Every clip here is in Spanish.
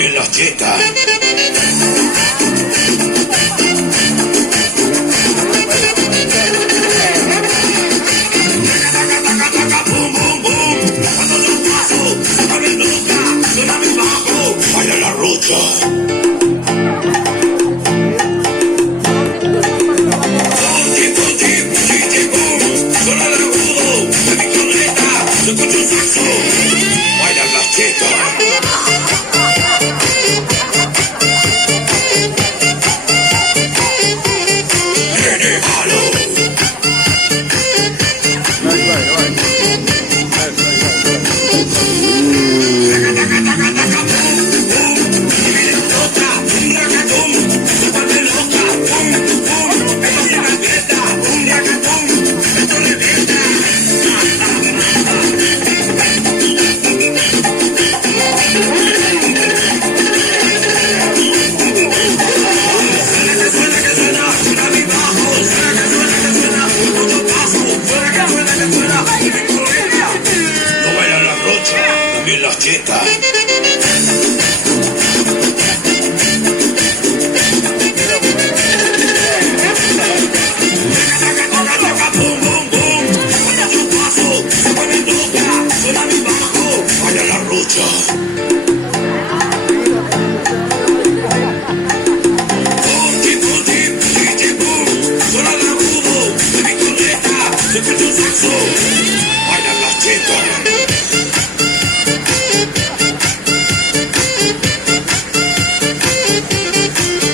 también las chetas. Bum, bum, bum. Cuando yo paso, me loca, suena mi bajo, baila la rocha. Bailan las chetas. Nene malo. También las chetas. Bum, bum, bum. Cuando yo paso, se pone loca, suena mi bajo, baila la rocha. Bum, chip, chip, bum. Suena el agudo de mi corneta, se escucha un saxo, bailan las chetas.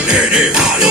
Nene malo.